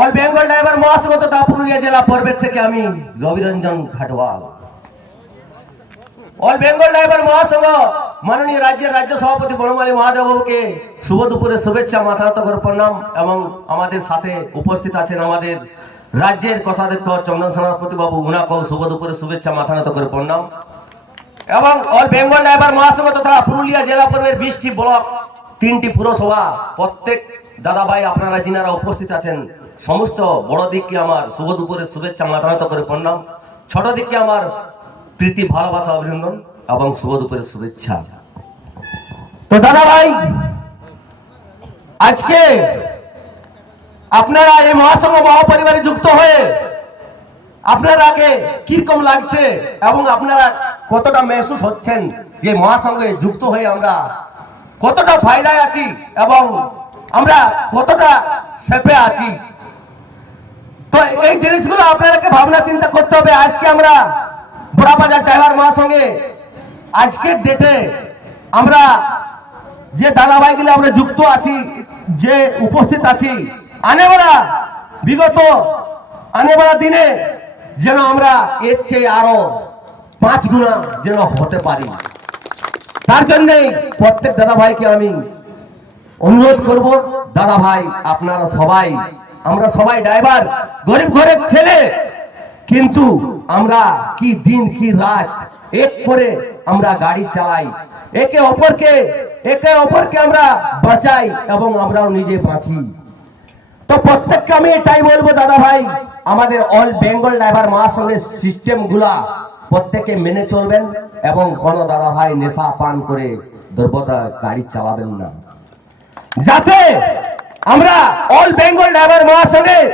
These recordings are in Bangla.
অল বেঙ্গল ড্রাইভার মহাসংঘ তথা পুরুলিয়া জেলা পর্বের থেকে আমি রবিরঞ্জন ঘাটওয়াল। অল বেঙ্গল ড্রাইভার মহাসংঘ মাননীয় রাজ্যের রাজ্য সভাপতি বনমালী মহাদেবকে শুভ দুপুরের শুভেচ্ছা, মাথা নত করে প্রণাম। এবং আমাদের সাথে উপস্থিত আছেন আমাদের রাজ্যের কোষাধ্যক্ষ চন্দন সেনাপতি বাবু, উনাকেও শুভ দুপুরের শুভেচ্ছা, মাথা নত করে প্রণাম। এবং অল বেঙ্গল ড্রাইভার মহাসংঘ তথা পুরুলিয়া জেলা পর্বের 20টি ব্লক, 3টি পুরসভা, প্রত্যেক দাদা ভাই আপনারা যিনারা উপস্থিত আছেন সমস্ত বড় দিককে আমার শুভ দুপুরের শুভেচ্ছা, মাথা নত করে প্রণাম। ছোট দিককে আমার প্রীতি, ভালোবাসা, অভিনন্দন এবং শুভ দুপুরের শুভেচ্ছা। তো দাদা ভাই, আজকে আপনারা এই মহাসংঘ মহাপরিবারে যুক্ত হয়ে আপনারাকে কিরকম লাগছে এবং আপনারা কতটা মেহসুস হচ্ছেন যে মহাসংঘে যুক্ত হয়ে আমরা কতটা ফায়দায় আছি এবং আমরা কতটা সেফে আছি? তো এই জিনিসগুলো আপনাদেরকে ভাবনা চিন্তা করতে হবে। আজকে আমরা বড়াবাজার ড্রাইভার মহাসংঘে আজকের ডেটে আমরা যে দাদাভাইগুলো আমরা যুক্ত আছি, যে উপস্থিত আছি, বিগত আনেবালা দিনে যেন আমরা এর চেয়ে আরো 5 গুণা যেন হতে পারি, তার জন্যই প্রত্যেক দাদা ভাইকে আমি অনুরোধ করব, দাদা ভাই আপনারা সবাই, আমরা সবাই ড্রাইভার, গরিব ঘরের ছেলে, কিন্তু আমরা কি দিন কি রাত এক করে আমরা গাড়ি চালাই, একে অপরকে আমরা বাঁচাই এবং আমরাও নিজে বাঁচি। তো প্রত্যেককে আমি এটাই বলবো দাদা ভাই, আমাদের অল বেঙ্গল ড্রাইভার মহাসংঘের সিস্টেম গুলা প্রত্যেকে মেনে চলবেন এবং কোন দাদা ভাই নেশা পান করে দুর্বতা গাড়ি চালাবেন না, যাতে আমরা অল বেঙ্গল ড্রাইভার মহাসংঘের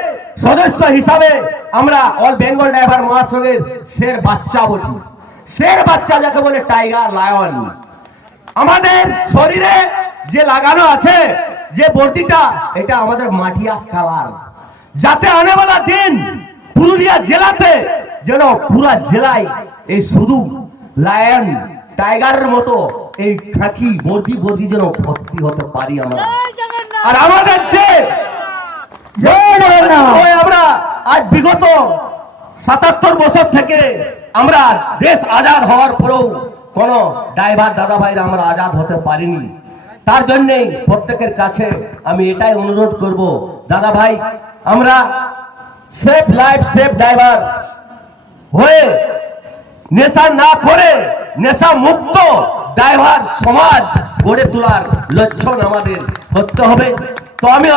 সদস্য হিসাবে আমরা অল বেঙ্গল ড্রাইভার মহাসংঘের শের বাচ্চা বলি। শের বাচ্চা যাকে বলে টাইগার, লায়ন, আমাদের শরীরে যে লাগানো আছে যে বর্দিটা, এটা আমাদের মাটিয়া কালার, যাতে আনেবালা দিন পুরুলিয়া জেলাতে যেন পুরা জেলায় এই শুধু লায়ন টাইগারের মতো এই খাকি বর্দি যেন ভর্তি হতে পারি আমরা। আর আমাদের যে আমরা আজ বিগত 77 বছর থেকে আমরা দেশ আজাদ হওয়ার পরেও কোন ড্রাইভার দাদা ভাইরা আমরা আজাদ হতে পারিনি। তার জন্যই প্রত্যেকের কাছে আমি এটাই অনুরোধ করব, দাদা ভাই আমরা সেফ লাইফ সেফ ড্রাইভার হয়ে নেশা না করে নেশা মুক্ত ড্রাইভার সমাজ গড়ে তোলার লক্ষ্য আমাদের করতে হবে। তো আমি